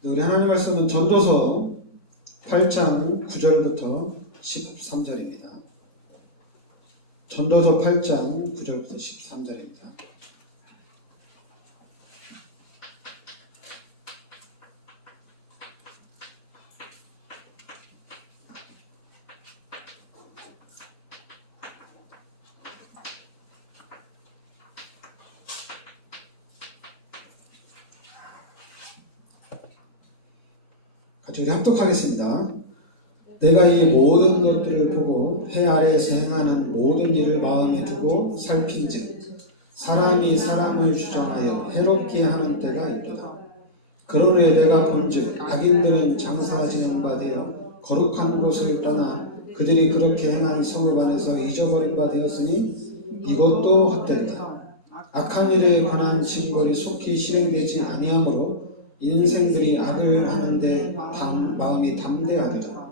우리 하나님 말씀은 전도서 8장 9절부터 13절입니다. 전도서 8장 9절부터 13절입니다. 같이 우리 합독하겠습니다. 내가 이 모든 것들을 보고 해 아래에서 행하는 모든 일을 마음에 두고 살핀즉 사람이 사람을 주장하여 해롭게 하는 때가 있도다. 그러므로 내가 본즉 악인들은 장사가 진행받아 거룩한 곳을 떠나 그들이 그렇게 행한 성읍 안에서 잊어버린 바 되었으니 이것도 헛되다. 악한 일에 관한 징벌이 속히 실행되지 아니하므로 인생들이 악을 하는데 마음이 담대하도다.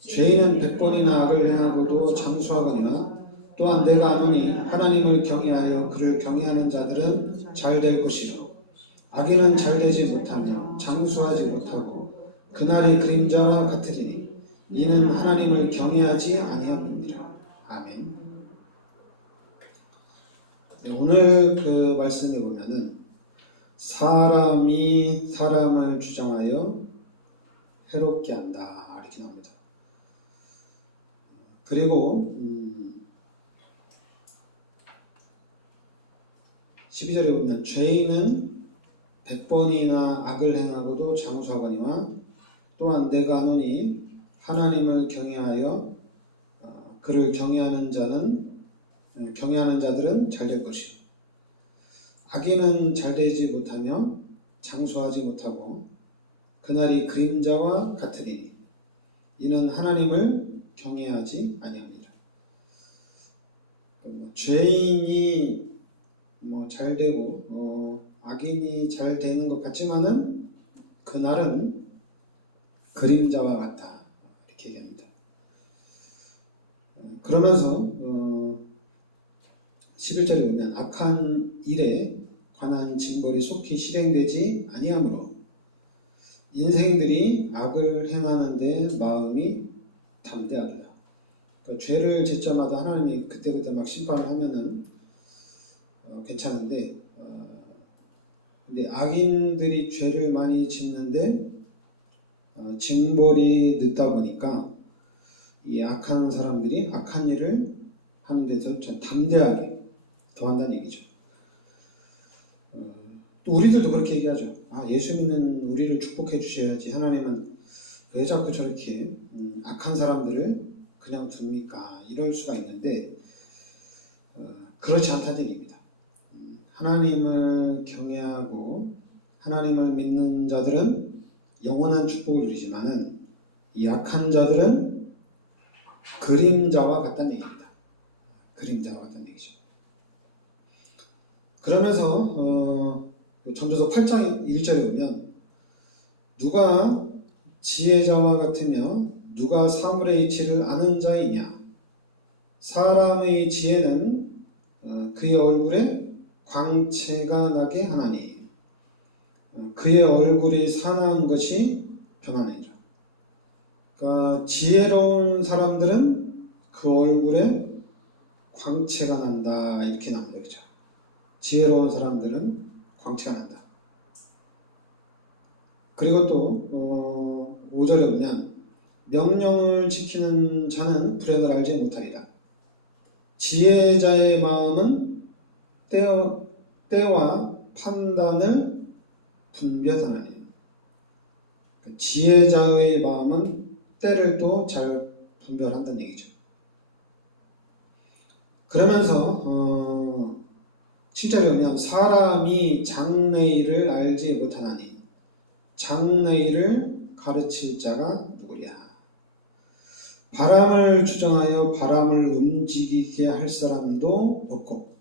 죄인은 100번이나 악을 행하고도 장수하거니와 또한 내가 아노니 하나님을 경외하여 그를 경외하는 자들은 잘될 것이요 악인은 잘되지 못하며 장수하지 못하고 그날이 그림자와 같으리니 이는 하나님을 경외하지 아니함이니라. 아멘. 네, 오늘 그 말씀에 보면은 사람이 사람을 주장하여 해롭게 한다 이렇게 나옵니다. 그리고 12절에 보면 죄인은 100번이나 악을 행하고도 장수하거니와 또한 내가 하노니 하나님을 경외하여 그를 경외하는 자들은 잘될 것이요 악인은 잘되지 못하며 장수하지 못하고 그날이 그림자와 같으리니 이는 하나님을 경외하지 아니합니다. 죄인이 잘되고 악인이 잘되는 것 같지만은 그날은 그림자와 같다 이렇게 얘기합니다. 그러면서 11절에 보면 악한 일에 관한 징벌이 속히 실행되지 아니하므로 인생들이 악을 행하는데 마음이 담대하도다. 그러니까 죄를 짓 자마다 하나님이 그때그때 막 심판을 하면은 괜찮은데 근데 악인들이 죄를 많이 짓는데 징벌이 늦다 보니까 이 악한 사람들이 악한 일을 하는 데서 참 담대하게 더 한다는 얘기죠. 또 우리들도 그렇게 얘기하죠. 예수 믿는 우리를 축복해 주셔야지 하나님은 왜 자꾸 저렇게 악한 사람들을 그냥 둡니까? 이럴 수가 있는데 그렇지 않다는 얘기입니다. 하나님을 경외하고 하나님을 믿는 자들은 영원한 축복을 누리지만은 이 악한 자들은 그림자와 같다는 얘기입니다. 그림자와 같다는 얘기죠. 그러면서 전도서 8장 1절에 보면 누가 지혜자와 같으며 누가 사물의 이치를 아는 자이냐 사람의 지혜는 그의 얼굴에 광채가 나게 하나니 그의 얼굴이 사나운 것이 변하느니라. 그러니까 지혜로운 사람들은 그 얼굴에 광채가 난다 이렇게 나옵니다. 그죠? 지혜로운 사람들은 광채가 난다. 그리고 또 5절에 보면 명령을 지키는 자는 불행을 알지 못하리라. 지혜자의 마음은 때와 판단을 분별하나니 지혜자의 마음은 때를 또 잘 분별한다는 얘기죠. 그러면서 7절에 보면 사람이 장래일을 알지 못하나니 장래일을 가르칠 자가 누구랴. 바람을 주장하여 바람을 움직이게 할 사람도 없고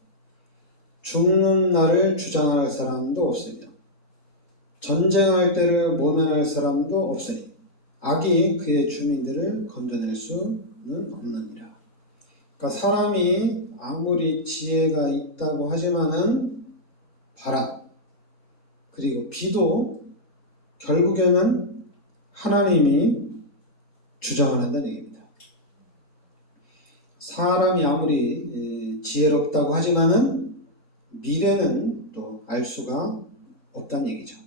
죽는 날을 주장할 사람도 없으며 전쟁할 때를 모면할 사람도 없으니 악이 그의 주민들을 건져낼 수는 없느니라. 그러니까 사람이 아무리 지혜가 있다고 하지만은 바람 그리고 비도 결국에는 하나님이 주장을 한다는 얘기입니다. 사람이 아무리 지혜롭다고 하지만은 미래는 또 알 수가 없다는 얘기죠.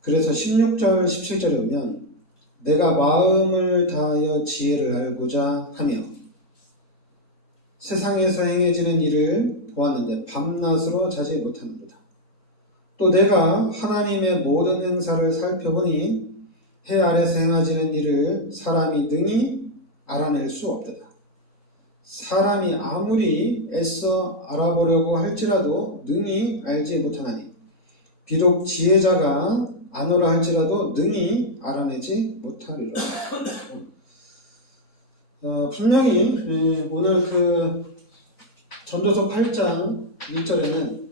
그래서 16절, 17절에 보면 내가 마음을 다하여 지혜를 알고자 하며 세상에서 행해지는 일을 보았는데 밤낮으로 자지 못하는도다. 또 내가 하나님의 모든 행사를 살펴보니 해 아래서 행하지는 일을 사람이 능히 알아낼 수 없도다. 사람이 아무리 애써 알아보려고 할지라도 능히 알지 못하나니 비록 지혜자가 아노라 할지라도 능히 알아내지 못하리라. 분명히 오늘 그 전도서 8장 1절에는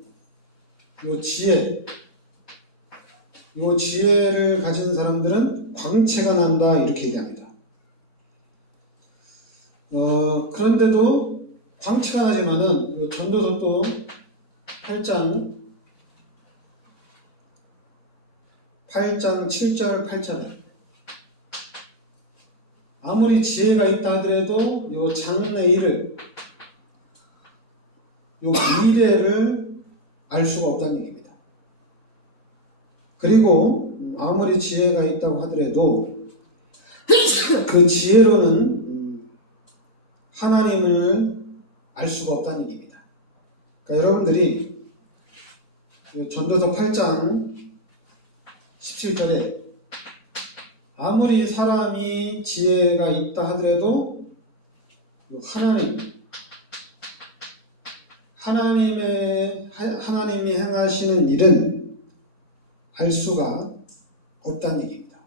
요 지혜를 가진 사람들은 광채가 난다 이렇게 얘기합니다. 그런데도 광채가 나지만은 전도서 또 8장 7절 8절에 아무리 지혜가 있다 하더라도 요 장래일을 요 미래를 알 수가 없다는 얘기입니다. 그리고 아무리 지혜가 있다고 하더라도 그 지혜로는 하나님을 알 수가 없다는 얘기입니다. 그러니까 여러분들이 전도서 8장 17절에 아무리 사람이 지혜가 있다 하더라도 하나님이 행하시는 일은 알 수가 없다는 얘기입니다.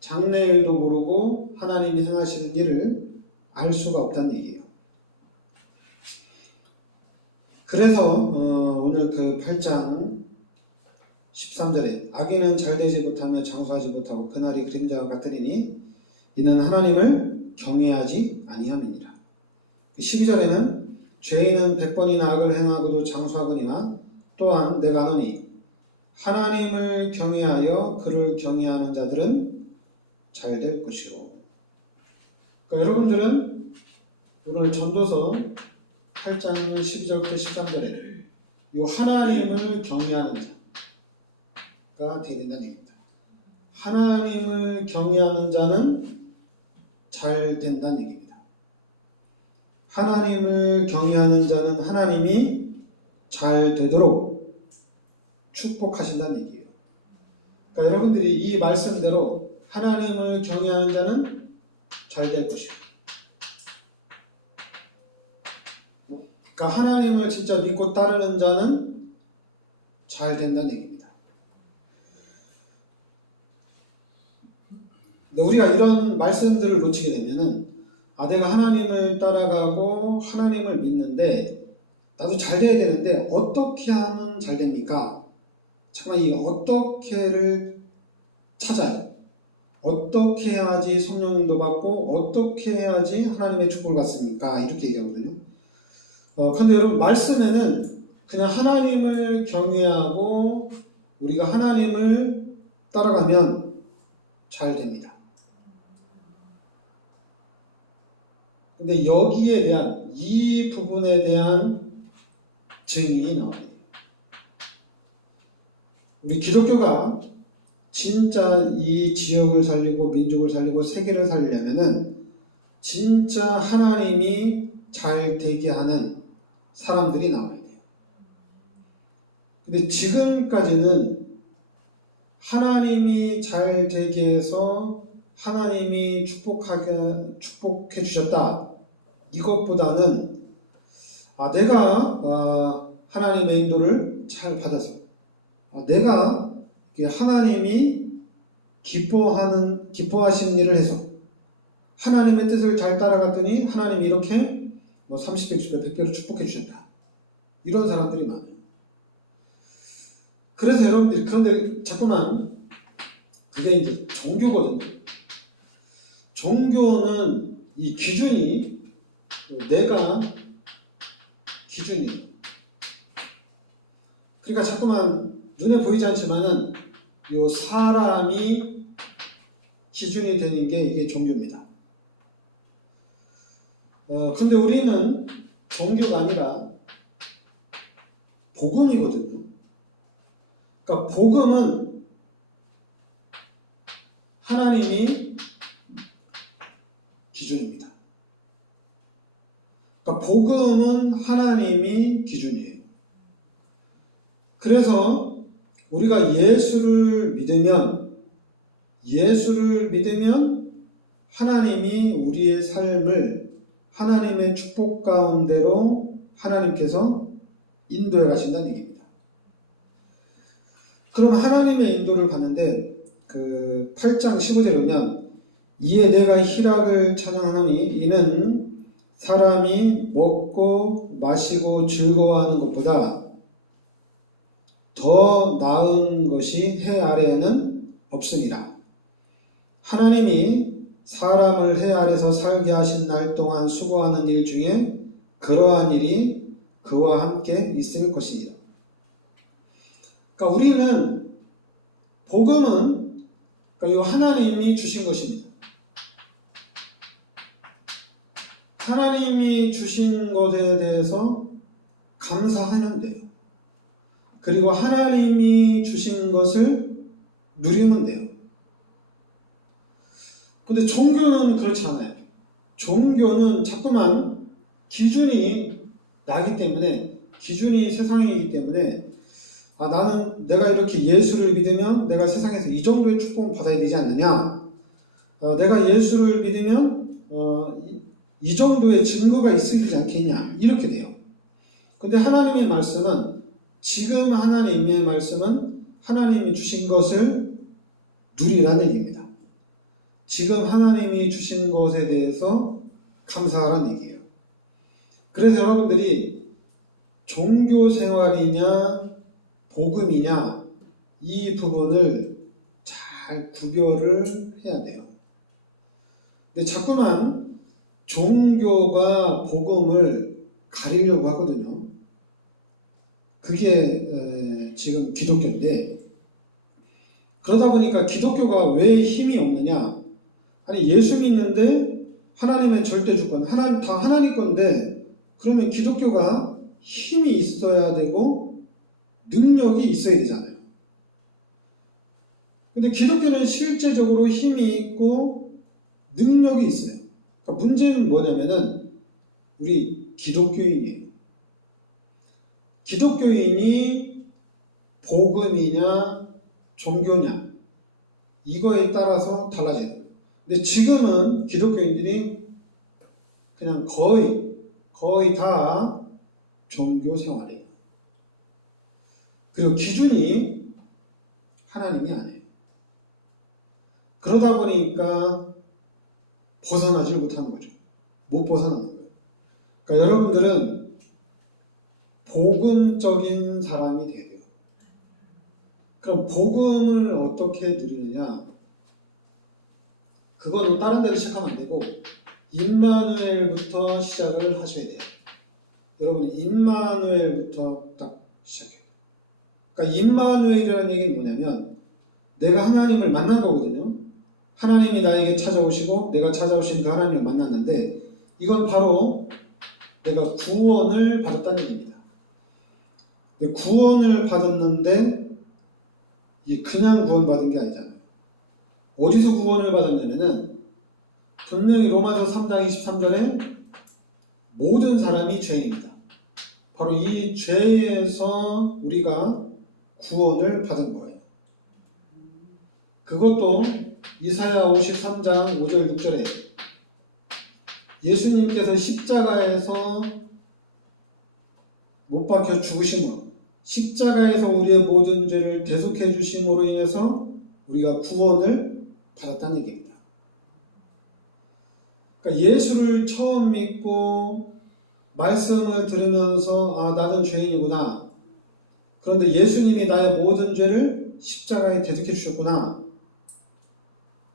장래일도 모르고 하나님이 행하시는 일을 알 수가 없다는 얘기예요. 그래서 오늘 그 8장 13절에 악인은 잘되지 못하며 장수하지 못하고 그날이 그림자와 같으리니 이는 하나님을 경외하지 아니함이니라. 12절에는 죄인은 100번이나 악을 행하고도 장수하거니와 또한 내가 하노니 하나님을 경외하여 그를 경외하는 자들은 잘될 것이로. 그러니까 여러분들은 오늘 전도서 8장 12절부터 13절에 이 하나님을 경외하는 자가 되어야 된다는 얘기입니다. 하나님을 경외하는 자는 잘 된다는 얘기입니다. 하나님을 경외하는 자는 하나님이 잘 되도록 축복하신다는 얘기예요. 그러니까 여러분들이 이 말씀대로 하나님을 경외하는 자는 잘 될 것이고, 그러니까 하나님을 진짜 믿고 따르는 자는 잘 된다는 얘기입니다. 근데 우리가 이런 말씀들을 놓치게 되면은 내가 하나님을 따라가고 하나님을 믿는데 나도 잘 돼야 되는데 어떻게 하면 잘 됩니까? 잠깐 이 어떻게를 찾아요. 어떻게 해야지 성령님도 받고 어떻게 해야지 하나님의 축복을 받습니까? 이렇게 얘기하거든요. 근데 여러분 말씀에는 그냥 하나님을 경외하고 우리가 하나님을 따라가면 잘 됩니다. 근데 여기에 대한 이 부분에 대한 증인이 나와야 돼요. 우리 기독교가 진짜 이 지역을 살리고 민족을 살리고 세계를 살리려면은 진짜 하나님이 잘 되게 하는 사람들이 나와야 돼요. 근데 지금까지는 하나님이 잘 되게 해서 하나님이 축복해 주셨다. 이것보다는 내가 하나님의 인도를 잘 받아서 내가 하나님이 기뻐하시는 일을 해서 하나님의 뜻을 잘 따라갔더니 하나님이 이렇게 30배, 60배, 100배로 축복해 주셨다. 이런 사람들이 많아요. 그래서 여러분들이 그런데 자꾸만 그게 이제 종교거든요. 종교는 이 기준이 내가 기준이에요. 그러니까 자꾸만 눈에 보이지 않지만은 요 사람이 기준이 되는 게 이게 종교입니다. 근데 우리는 종교가 아니라 복음이거든요. 그러니까 복음은 하나님이 기준입니다. 그러니까 복음은 하나님이 기준이에요. 그래서 우리가 예수를 믿으면 하나님이 우리의 삶을 하나님의 축복 가운데로 하나님께서 인도해 가신다는 얘기입니다. 그럼 하나님의 인도를 받는데 그 8장 15절에 보면 이에 내가 희락을 찬양하노니 이는 사람이 먹고 마시고 즐거워하는 것보다 더 나은 것이 해 아래에는 없으니라. 하나님이 사람을 해 아래서 살게 하신 날 동안 수고하는 일 중에 그러한 일이 그와 함께 있을 것이니라. 그러니까 우리는 복음은 그러니까 이 하나님이 주신 것입니다. 하나님이 주신 것에 대해서 감사하면 돼요. 그리고 하나님이 주신 것을 누리면 돼요. 근데 종교는 그렇지 않아요. 종교는 자꾸만 기준이 나기 때문에, 기준이 세상이기 때문에 나는 내가 이렇게 예수를 믿으면 내가 세상에서 이 정도의 축복을 받아야 되지 않느냐, 내가 예수를 믿으면 이 정도의 증거가 있으지 않겠냐, 이렇게 돼요. 근데 하나님의 말씀은, 지금 하나님의 말씀은 하나님이 주신 것을 누리라는 얘기입니다. 지금 하나님이 주신 것에 대해서 감사하라는 얘기예요. 그래서 여러분들이 종교 생활이냐 복음이냐 이 부분을 잘 구별을 해야 돼요. 근데 자꾸만 종교가 복음을 가리려고 하거든요. 그게 지금 기독교인데, 그러다 보니까 기독교가 왜 힘이 없느냐? 아니, 예수 믿는데 하나님의 절대 주권, 다 하나님 건데, 그러면 기독교가 힘이 있어야 되고 능력이 있어야 되잖아요. 근데 기독교는 실제적으로 힘이 있고 능력이 있어요. 그러니까 문제는 뭐냐면은 우리 기독교인이에요. 기독교인이 복음이냐 종교냐 이거에 따라서 달라져요. 근데 지금은 기독교인들이 그냥 거의 다 종교 생활이에요. 그리고 기준이 하나님이 아니에요. 그러다 보니까 벗어나질 못하는 거죠. 못 벗어나는 거예요. 그러니까 여러분들은 복음적인 사람이 돼야 돼요. 그럼 복음을 어떻게 누리느냐? 그거는 다른 데로 시작하면 안 되고 임마누엘부터 시작을 하셔야 돼요. 여러분이 임마누엘부터 딱 시작해요. 그러니까 임마누엘이라는 얘기는 뭐냐면 내가 하나님을 만난 거거든요. 하나님이 나에게 찾아오시고 내가 찾아오신 그 하나님을 만났는데 이건 바로 내가 구원을 받았다는 얘기입니다. 구원을 받았는데 이게 그냥 구원받은 게 아니잖아요. 어디서 구원을 받았냐면은 분명히 로마서 3장 23절에 모든 사람이 죄인입니다. 바로 이 죄에서 우리가 구원을 받은 거예요. 그것도 이사야 53장 5절 6절에 예수님께서 십자가에서 못 박혀 죽으심으로, 십자가에서 우리의 모든 죄를 대속해 주심으로 인해서 우리가 구원을 받았다는 얘기입니다. 그러니까 예수를 처음 믿고 말씀을 들으면서 나는 죄인이구나. 그런데 예수님이 나의 모든 죄를 십자가에 대속해 주셨구나.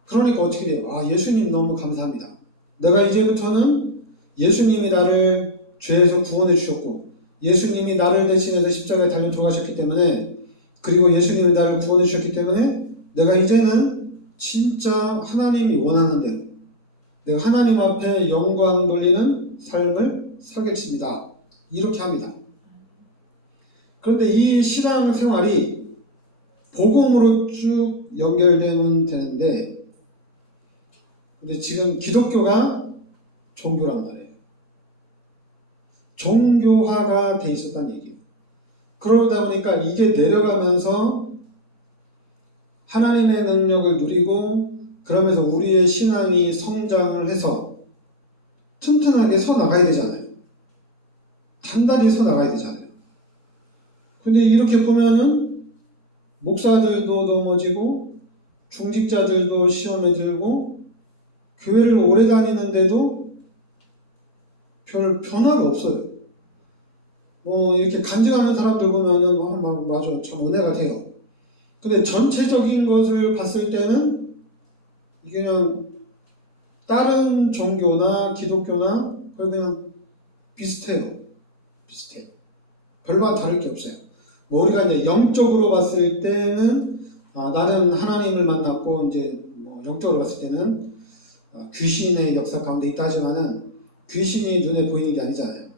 그러니까 어떻게 돼요? 예수님 너무 감사합니다. 내가 이제부터는 예수님이 나를 죄에서 구원해 주셨고 예수님이 나를 대신해서 십자가에 달려 들어가셨기 때문에 그리고 예수님이 나를 구원해 주셨기 때문에 내가 이제는 진짜 하나님이 원하는 대로 내가 하나님 앞에 영광 돌리는 삶을 살겠습니다. 이렇게 합니다. 그런데 이 신앙 생활이 복음으로 쭉 연결되면 되는데, 근데 지금 기독교가 종교란 말이에요. 종교화가 돼 있었다는 얘기예요. 그러다 보니까 이게 내려가면서 하나님의 능력을 누리고 그러면서 우리의 신앙이 성장을 해서 튼튼하게 서 나가야 되잖아요. 단단히 서 나가야 되잖아요. 근데 이렇게 보면은 목사들도 넘어지고 중직자들도 시험에 들고 교회를 오래 다니는데도 별 변화가 없어요. 이렇게 간증하는 사람들 보면은 맞아, 참 은혜가 돼요. 근데 전체적인 것을 봤을 때는 이게 그냥 다른 종교나 기독교나 그냥 비슷해요. 별반 다를 게 없어요. 우리가 이제 영적으로 봤을 때는 나는 하나님을 만났고 이제 영적으로 봤을 때는 귀신의 역사 가운데 있다 하지만은 귀신이 눈에 보이는 게 아니잖아요.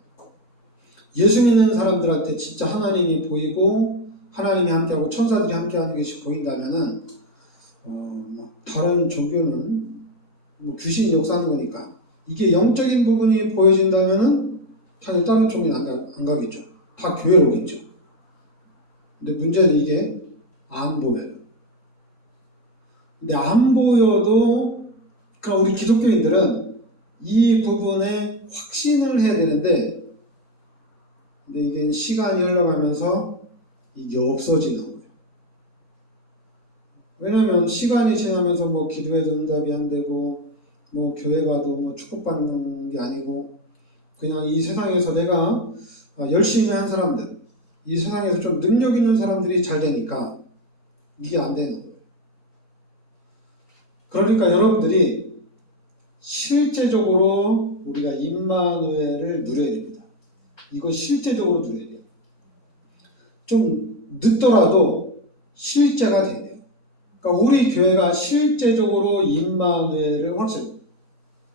예수 믿는 사람들한테 진짜 하나님이 보이고 하나님이 함께하고 천사들이 함께하는 것이 보인다면은 다른 종교는 귀신이 역사하는 거니까 이게 영적인 부분이 보여진다면은 당연히 다른 종교는 안 가겠죠. 다 교회로 오겠죠. 근데 문제는 이게 안 보여요. 근데 안 보여도 그럼 우리 기독교인들은 이 부분에 확신을 해야 되는데, 근데 이게 시간이 흘러가면서 이게 없어지는 거예요. 왜냐면 시간이 지나면서 기도해도 응답이 안 되고 교회 가도 축복받는 게 아니고 그냥 이 세상에서 내가 열심히 한 사람들, 이 세상에서 좀 능력 있는 사람들이 잘 되니까 이게 안 되는 거예요. 그러니까 여러분들이 실제적으로 우리가 임마누엘을 누려야 됩니다. 이거 실제적으로 누려야 돼요. 좀 늦더라도 실제가 돼야 돼요. 그러니까 우리 교회가 실제적으로 임마누엘을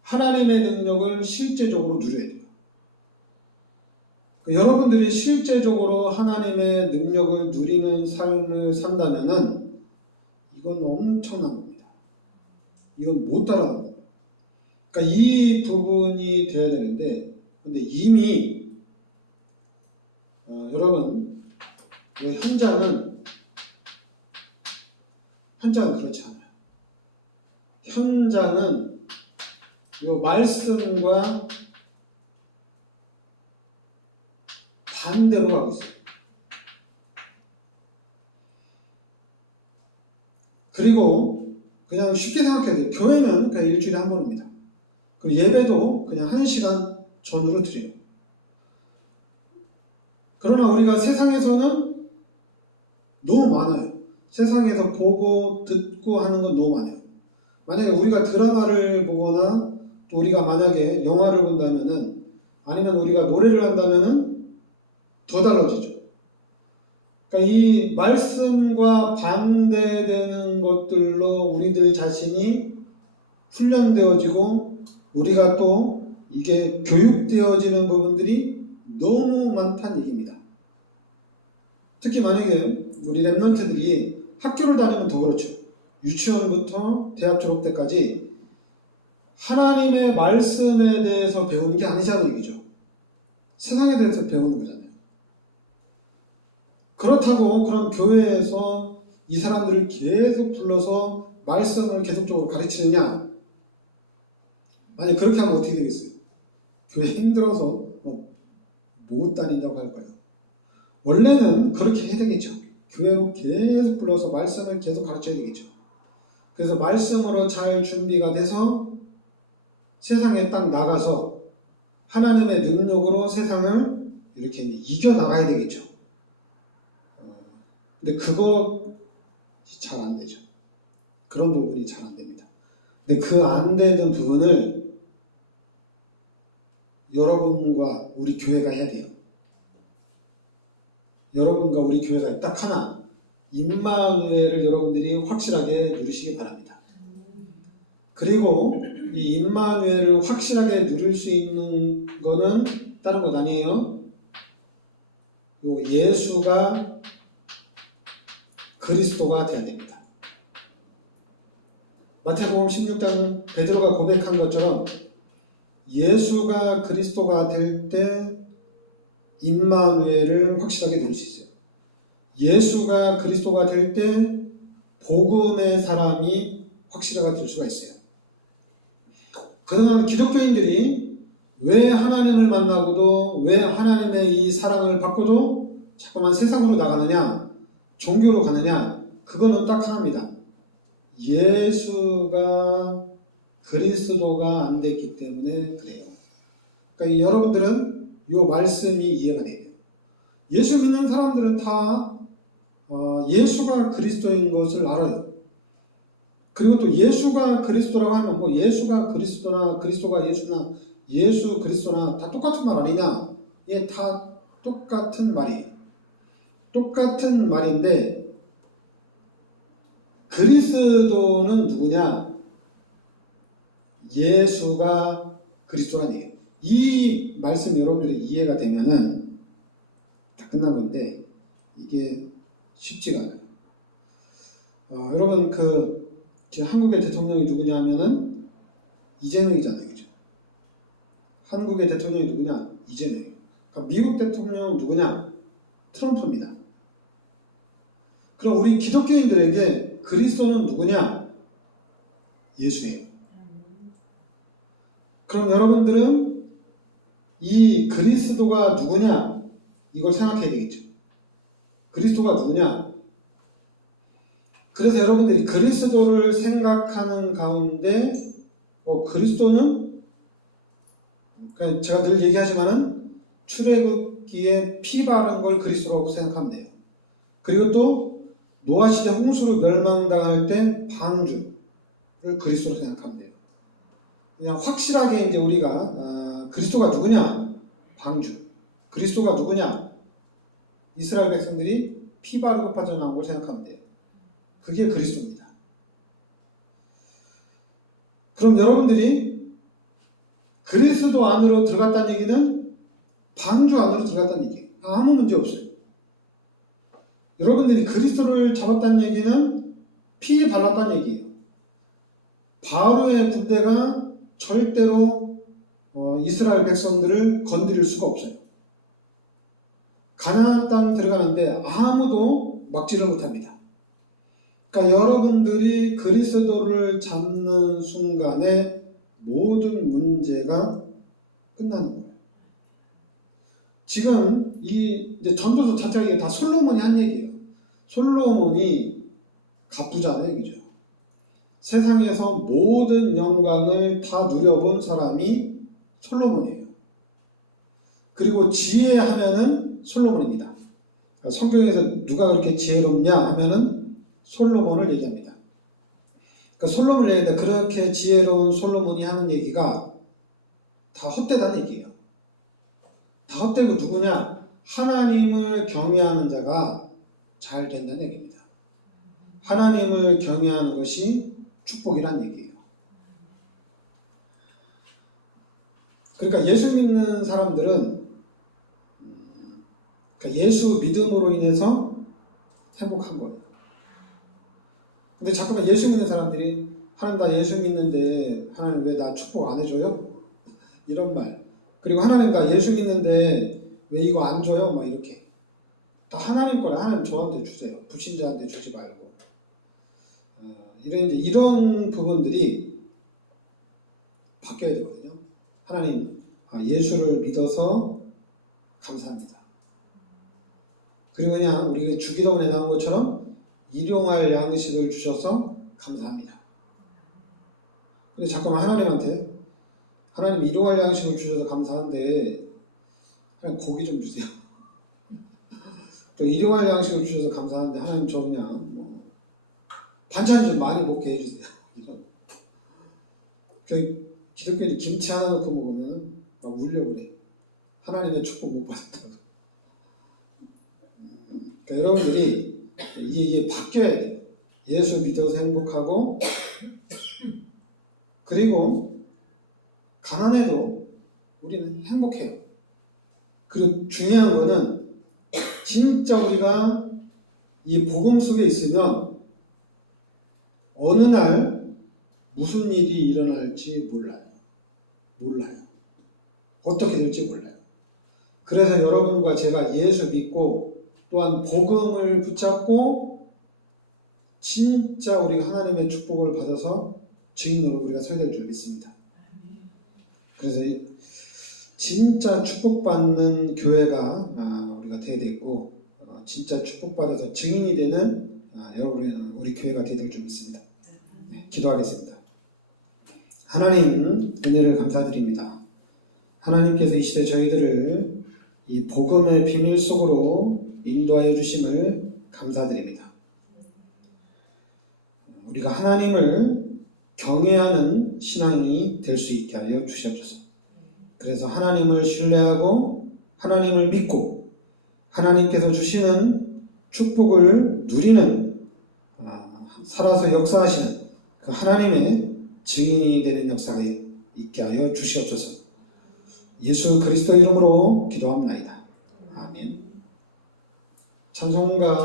하나님의 능력을 실제적으로 누려야 돼요. 그러니까 여러분들이 실제적으로 하나님의 능력을 누리는 삶을 산다면은 이건 엄청난 겁니다. 이건 못 따라가는 거예요. 그러니까 이 부분이 돼야 되는데, 근데 이미 여러분 현장은 그렇지 않아요. 현장은 이 말씀과 반대로 가고 있어요. 그리고 그냥 쉽게 생각해야 돼요. 교회는 그냥 일주일에 한 번입니다. 그리고 예배도 그냥 1시간 전으로 드려요. 그러나 우리가 세상에서는 너무 많아요. 세상에서 보고 듣고 하는 건 너무 많아요. 만약에 우리가 드라마를 보거나 또 우리가 만약에 영화를 본다면은 아니면 우리가 노래를 한다면은 더 달라지죠. 그러니까 이 말씀과 반대되는 것들로 우리들 자신이 훈련되어지고 우리가 또 이게 교육되어지는 부분들이 너무 많다는 얘기입니다. 특히 만약에 우리 랩런트들이 학교를 다니면 더 그렇죠. 유치원부터 대학 졸업 때까지 하나님의 말씀에 대해서 배우는 게 아니잖아요, 얘기죠. 세상에 대해서 배우는 거잖아요. 그렇다고 그런 교회에서 이 사람들을 계속 불러서 말씀을 계속적으로 가르치느냐? 만약 그렇게 하면 어떻게 되겠어요? 교회 힘들어서 못 다닌다고 할 거예요. 원래는 그렇게 해야 되겠죠. 교회로 계속 불러서 말씀을 계속 가르쳐야 되겠죠. 그래서 말씀으로 잘 준비가 돼서 세상에 딱 나가서 하나님의 능력으로 세상을 이렇게 이겨나가야 되겠죠. 근데 그거 잘 안 되죠. 그런 부분이 잘 안 됩니다. 근데 그 안 되는 부분을 여러분과 우리 교회가 해야 돼요. 여러분과 우리 교회가 딱 하나, 임마누엘을 여러분들이 확실하게 누리시기 바랍니다. 그리고 이 임마누엘을 확실하게 누릴 수 있는 거는 다른 것 아니에요. 요 예수가 그리스도가 되어야 됩니다. 마태복음 16장 베드로가 고백한 것처럼 예수가 그리스도가 될 때 임마누엘을 확실하게 누릴 수 있어요. 예수가 그리스도가 될 때 복음의 사람이 확실하게 될 수가 있어요. 그동안 기독교인들이 왜 하나님을 만나고도 왜 하나님의 이 사랑을 받고도 자꾸만 세상으로 나가느냐, 종교로 가느냐, 그거는 딱 하나입니다. 예수가 그리스도가 안 됐기 때문에 그래요. 그러니까 여러분들은 이 말씀이 이해가 돼요. 예수 믿는 사람들은 다 예수가 그리스도인 것을 알아요. 그리고 또 예수가 그리스도라고 하면 뭐 예수가 그리스도나 그리스도가 예수나 예수 그리스도나 다 똑같은 말 아니냐? 예, 다 똑같은 말이에요. 똑같은 말인데 그리스도는 누구냐? 예수가 그리스도란 얘기예요. 이 말씀 여러분들이 이해가 되면은 다 끝난 건데 이게 쉽지가 않아요. 여러분 지금 한국의 대통령이 누구냐 하면은 이재명이잖아요. 그죠? 한국의 대통령이 누구냐? 이재명이에요. 그러니까 미국 대통령은 누구냐? 트럼프입니다. 그럼 우리 기독교인들에게 그리스도는 누구냐? 예수예요. 그럼 여러분들은 이 그리스도가 누구냐? 이걸 생각해야 되겠죠. 그리스도가 누구냐? 그래서 여러분들이 그리스도를 생각하는 가운데 그리스도는 그러니까 제가 늘 얘기하지만은 출애굽기에 피 바른 걸 그리스도라고 생각하면 돼요. 그리고 또 노아 시대 홍수로 멸망당할 때 방주를 그리스도로 생각하면 돼요. 그냥 확실하게 이제 우리가 그리스도가 누구냐? 방주. 그리스도가 누구냐? 이스라엘 백성들이 피 바르고 빠져나온 걸 생각하면 돼요. 그게 그리스도입니다. 그럼 여러분들이 그리스도 안으로 들어갔다는 얘기는 방주 안으로 들어갔다는 얘기예요. 아무 문제 없어요. 여러분들이 그리스도를 잡았다는 얘기는 피 발랐다는 얘기예요. 바로의 군대가 절대로 이스라엘 백성들을 건드릴 수가 없어요. 가나안 땅 들어가는데 아무도 막지를 못합니다. 그러니까 여러분들이 그리스도를 잡는 순간에 모든 문제가 끝나는 거예요. 지금 이제 전도서 자체가 다 솔로몬이 한 얘기예요. 솔로몬이 갑부잖아요, 그죠? 세상에서 모든 영광을 다 누려본 사람이 솔로몬이에요. 그리고 지혜하면은 솔로몬입니다. 성경에서 누가 그렇게 지혜롭냐 하면은 솔로몬을 얘기합니다. 그러니까 솔로몬을 얘기하는데 그렇게 지혜로운 솔로몬이 하는 얘기가 다 헛되다는 얘기예요. 다 헛되고 누구냐? 하나님을 경외하는 자가 잘 된다는 얘기입니다. 하나님을 경외하는 것이 축복이란 얘기예요. 그러니까 예수 믿는 사람들은 그러니까 예수 믿음으로 인해서 행복한 거예요. 근데 자꾸만 예수 믿는 사람들이 하나님 나 예수 믿는데 하나님 왜 나 축복 안 해줘요? 이런 말. 그리고 하나님 나 예수 믿는데 왜 이거 안 줘요? 막 이렇게. 다 하나님 거라 하나님 저한테 주세요. 불신자한테 주지 말고. 이런 부분들이 바뀌어야 되거든요. 하나님 예수를 믿어서 감사합니다. 그리고 그냥 우리가 주기도문에 나온 것처럼 일용할 양식을 주셔서 감사합니다. 근데 잠깐만 하나님한테 하나님 일용할 양식을 주셔서 감사한데 하나님 고기 좀 주세요. 또 일용할 양식을 주셔서 감사한데 하나님 저 그냥 반찬 좀 많이 먹게 해주세요. 기독교인이 김치 하나 넣고 먹으면 막 울려고 그래. 하나님의 축복 못 받았다고. 그러니까 여러분들이 이게 바뀌어야 돼요. 예수 믿어서 행복하고, 그리고 가난해도 우리는 행복해요. 그리고 중요한 거는 진짜 우리가 이 복음 속에 있으면 어느 날 무슨 일이 일어날지 몰라요. 어떻게 될지 몰라요. 그래서 여러분과 제가 예수 믿고 또한 복음을 붙잡고 진짜 우리가 하나님의 축복을 받아서 증인으로 우리가 서야 될 줄 믿습니다. 그래서 진짜 축복받는 교회가 우리가 되어야 되고, 진짜 축복받아서 증인이 되는 우리 교회가 되어야 될 줄 믿습니다. 네, 기도하겠습니다. 하나님, 은혜를 감사드립니다. 하나님께서 이 시대 저희들을 이 복음의 비밀 속으로 인도하여 주심을 감사드립니다. 우리가 하나님을 경외하는 신앙이 될 수 있게 하여 주시옵소서. 그래서 하나님을 신뢰하고 하나님을 믿고 하나님께서 주시는 축복을 누리는, 살아서 역사하시는 그 하나님의 증인이 되는 역사가 있게 하여 주시옵소서. 예수 그리스도 이름으로 기도합니다. 아멘. 찬송가